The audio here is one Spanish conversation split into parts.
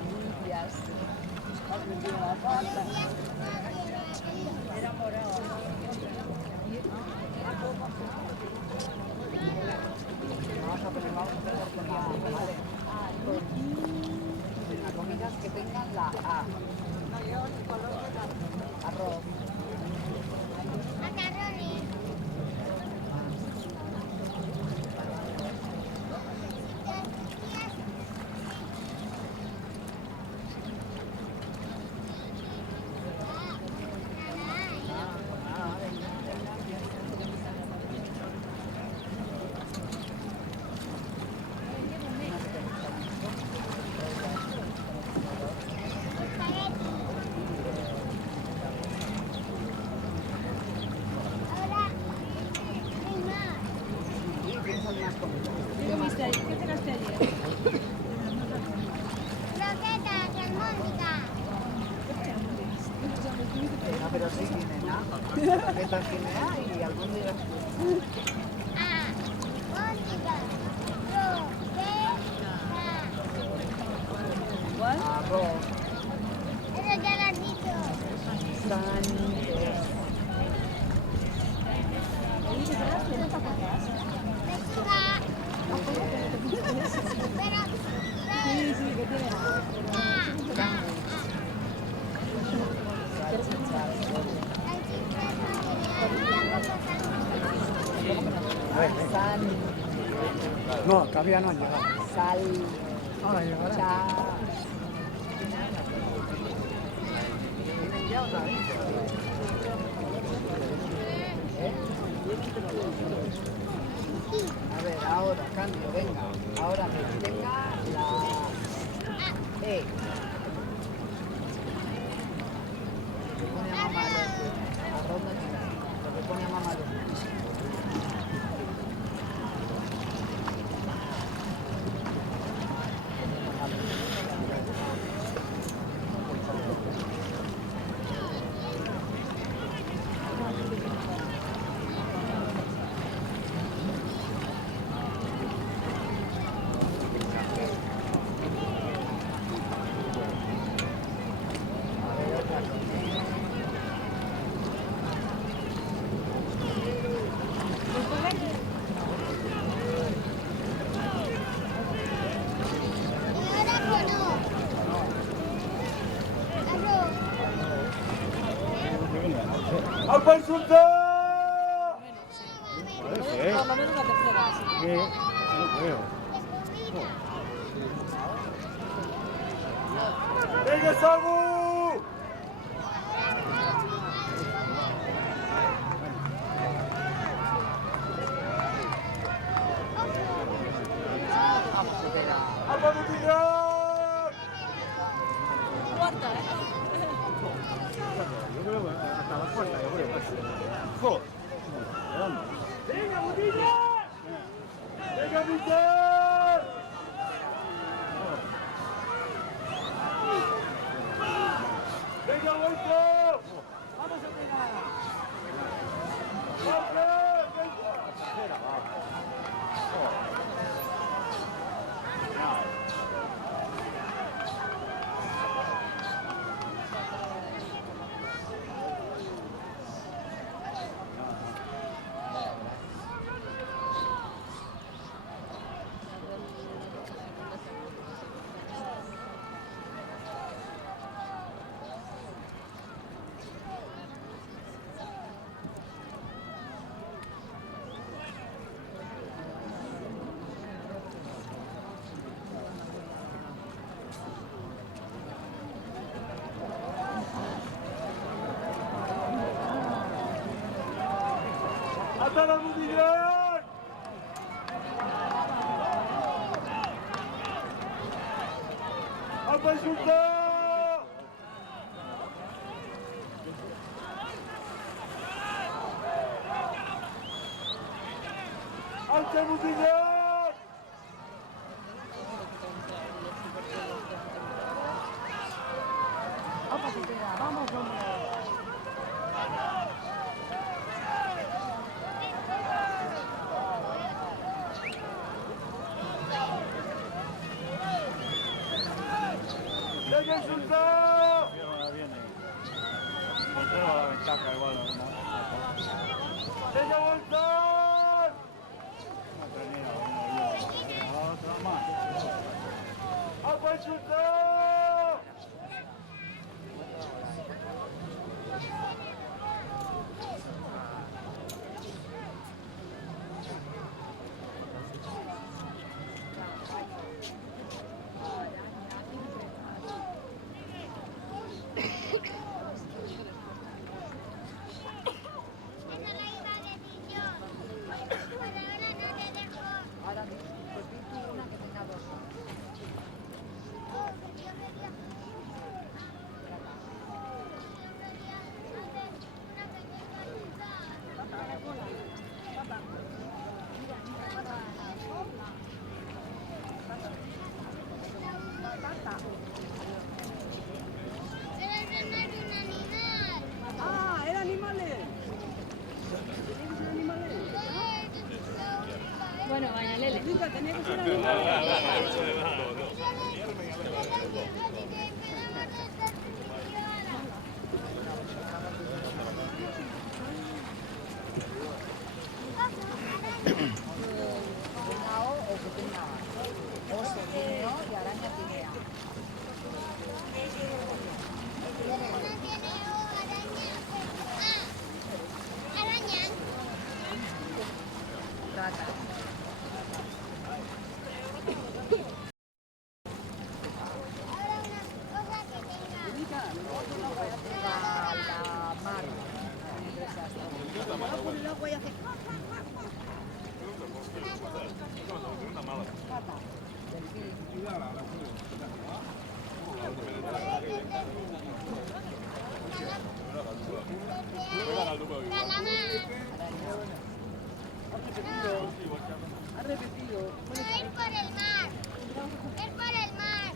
Limpias. Has metido la pata. Era morado. Vamos a poner con la A, ¿vale? Las comidas que tengan la A. Arroz. Macarrones. ¿Qué cenaste ayer? Croquetas, salmónica. No, pero sí tiene A. Croquetas tiene A y albóndigas. Salmónica. Croqueta. ¿Cuál? Arroz. Eso ya lo has dicho. Sánchez. Pechuga. Pero, Sí, que tiene A. Sal. No, todavía no han llegado. Sal. Ahora llegará. ¿Vienen ya otra vez? A ver, ahora, cambio, venga. Ahora que tenga la E. Lo que pone a mamá arroz no tiene. Lo que pone a mamá ¡Al consultor! Por lo menos la tercera. Sí. No creo. ¡Venga, Samu! ¡Al botellón! Cuarta, Yo creo que hasta la cuarta, yo creo. ¡Joder! ¡Venga, botella! ¡Venga, Víctor! ¡Venga, vuelto! Vamos a pegar. ¡Hasta la botellón! ¡Al consultor! ¡Al botellón! Vamos, hombre. ¡Venga, Sultán! Ahora viene. Montero a la ventaja igual. ¡Venga, Gonzalo! Otra más. ¡Apa, Sultán! Esa la iba a decir yo. Pero ahora no te dejo. Ahora pues di tú una que tenga dos. Oh, que yo quería hacer una pequeña Pero eso no es un animal. Ah, era animales. Bueno, baina lele. Venga, tenía que ser animales. Tenga O o que tenga A. Oso tiene O y araña tiene A. Araña. Rata. Ahora una cosa que tenga. La mar. Tiene tres As. Va por el agua y hace... Rata. Delfín. Calamar. Ha repetido. Es por el mar. Es por el mar.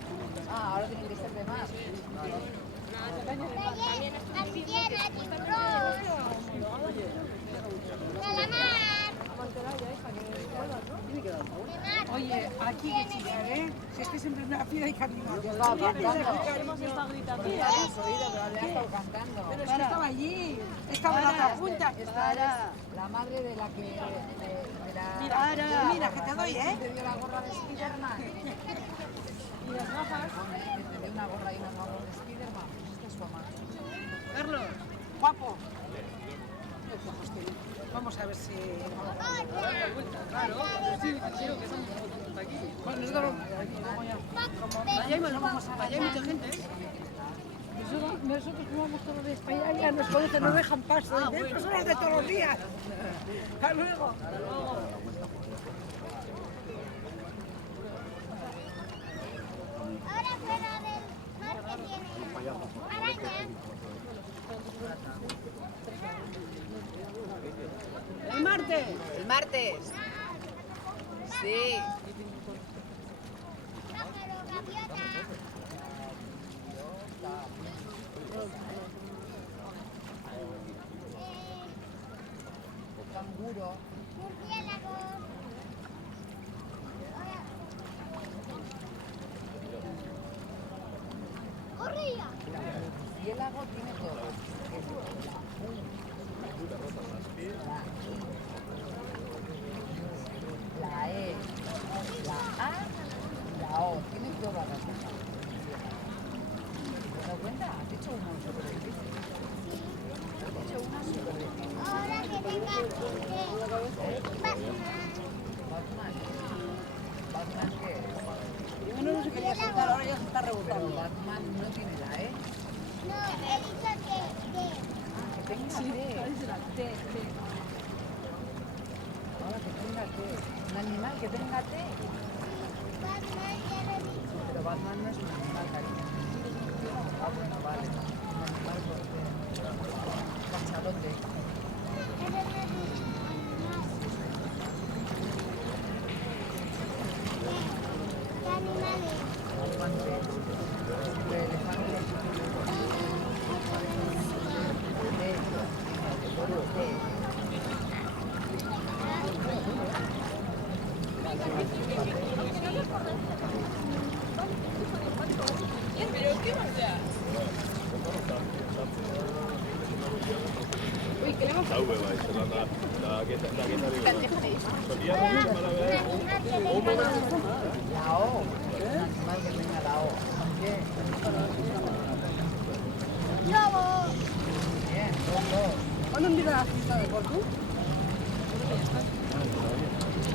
Ah, ahora tienen que ser de mar. Ballena, tiburón. Calamar. De mar. Oye, aquí que chillar, ¿eh? Si es que siempre me la pide y camino. Yo estaba cantando. Hemos estado gritando. No la habéis oído, pero le ha estado cantando. Pero es que estaba allí. Estaba en la otra punta. Esta es la madre de la que... de la... Mira, que te doy, ¿eh? Te dio la gorra de Spiderman. Y las gafas. Hombre, que te dio una gorra y unas gafas de Spiderman. Pues esta es su mamá. Carlos, guapo. Vamos a ver si... Claro, sí, creo que estamos aquí. Bueno, nosotros... Allá hay mucha gente. Nosotros como vamos todos de España, ya nos conocen, nos dejan paso. Ah, bueno. Son los de todos los días. Hasta luego. Ahora fuera del mar que tiene. Araña. El martes. El martes. Sí. Pájaro, gaviota. Canguro. Murciélago. Corría. Murciélago tiene todo. La E, la A, la O. Tiene todas las cosas. ¿Te has dado cuenta? Has hecho una súper difícil. Has hecho una súper difícil. Ahora que tenga Batman. Batman. ¿Batman qué es? Yo no se quería sentar, ahora ya se está rebotando. Pero Batman no tiene la E. No, he dicho que. Que tenga T. Ahora que tenga T. Un animal que tenga T. Batman ya lo he dicho. Pero Batman no es un animal, cariño. Ah, bueno, vale. Un animal con T. Cachalote. Eso no es un animal. ¿Qué animales? Elefante. De elefante. T. Pero qué La O. Un animal que tenga la O. ¿Qué? Lobo. Bien, dos. ¿Cuándo empieza la fiesta de Corpus?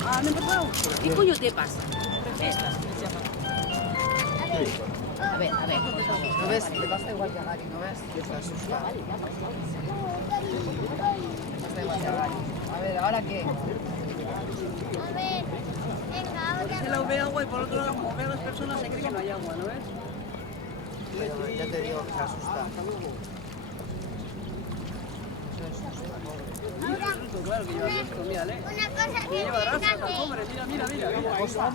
Ah, ¿no empezado? ¿Qué coño te pasa? Estas, A ver. ¿No ves? Le pasa igual que a Gary, ¿no ves? Que se asusta. Le pasa igual que a Gary. A ver, ¿ahora qué? A ver. Venga, ahora. Se la ve agua y por otro lado, como ve a las personas, se cree que no hay agua, ¿no ves? Pero ya te digo que se asusta. Claro que lleva esto, mírale. Una cosa Que que lleva grasas, fíjate. hombre, mira. Cosa.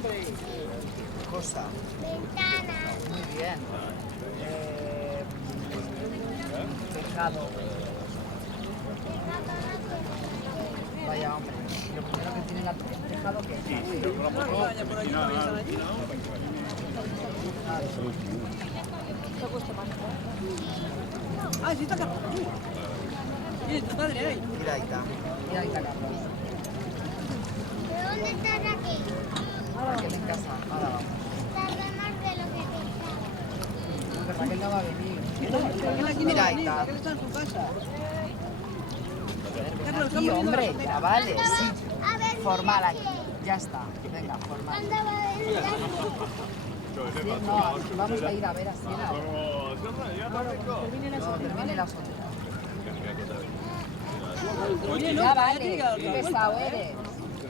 Cosa. Ventana. Muy bien. Tejado. Vaya hombre. Lo primero que tiene el tejado que es. Una cabaña por allí, también están allí. Ah, sí está Carlos. Sí, tu padre ahí. Mira ahí está. Mira ahí está Carlos. ¿De dónde estás aquí? Raquel en casa. Ahora vamos. Tarda más de lo que pensaba. Porque Raquel no va a venir. Raquel aquí no Mira va a ahí venir, está. Raquel está en su casa. Carlos, Aquí, hombre, chavales. Sí. A ver, Formal aquí. Ya está. Venga, formal. ¿cuándo va a venir? Sí, no, vamos a ir a ver a Siena. No, termine la solera. Oye, Ya no, vale, qué pesado eres.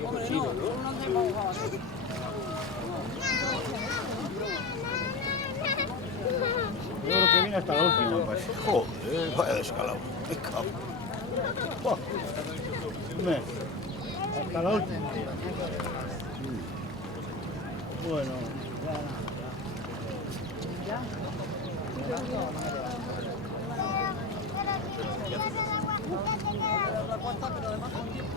hombre, no, no hacemos así. Yo creo que viene hasta la última, pues. Joder, vaya descalado. Me cago. Buah. Hombre, hasta la última. Bueno, ¿Ya? La cuarta, pero además con tiempo.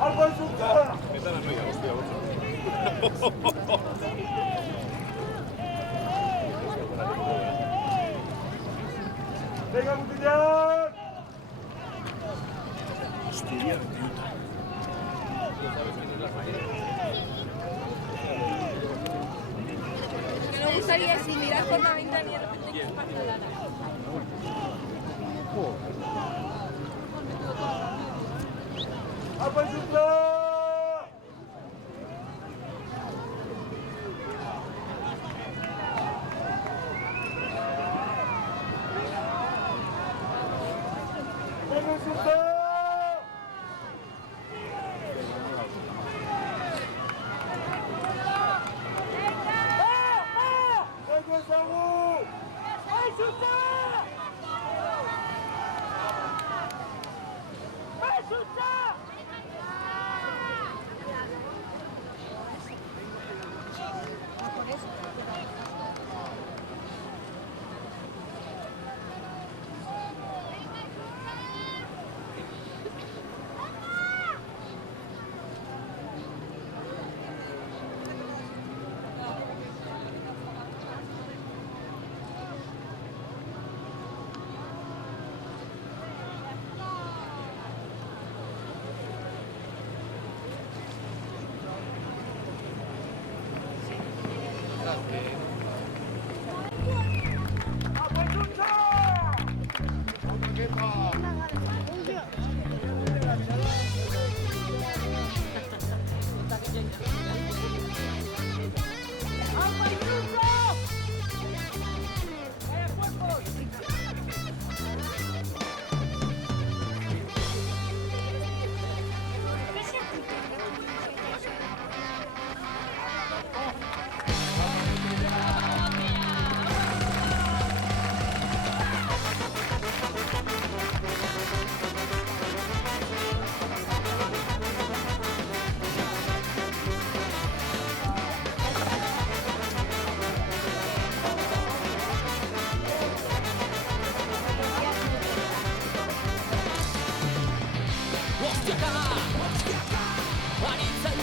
¡Algo en su cara! ¡Venga, Butillán! Que no gustaría si miras por la ventana y de repente que pasa la ¡Algo en su cara! ¡Venga, en su cara! ¡Venga, Saúl! ¡Ay, chuta! ¡Ay, chuta!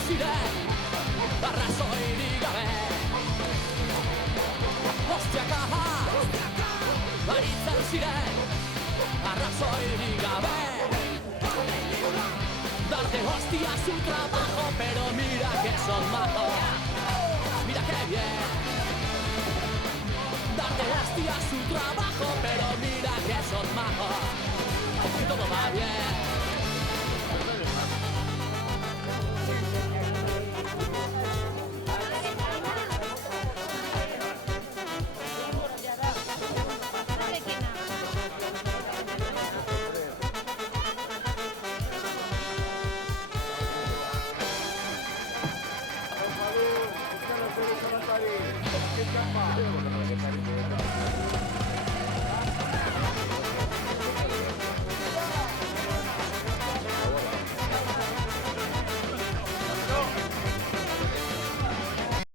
ziren, arrazoirik gabe. Hostiaka, aritzen ziren, arrazoirik gabe. Darte hostia su trabajo, pero mira que son majos, mira que bien. Darte hostia su trabajo, pero mira que son majos, que todo va bien.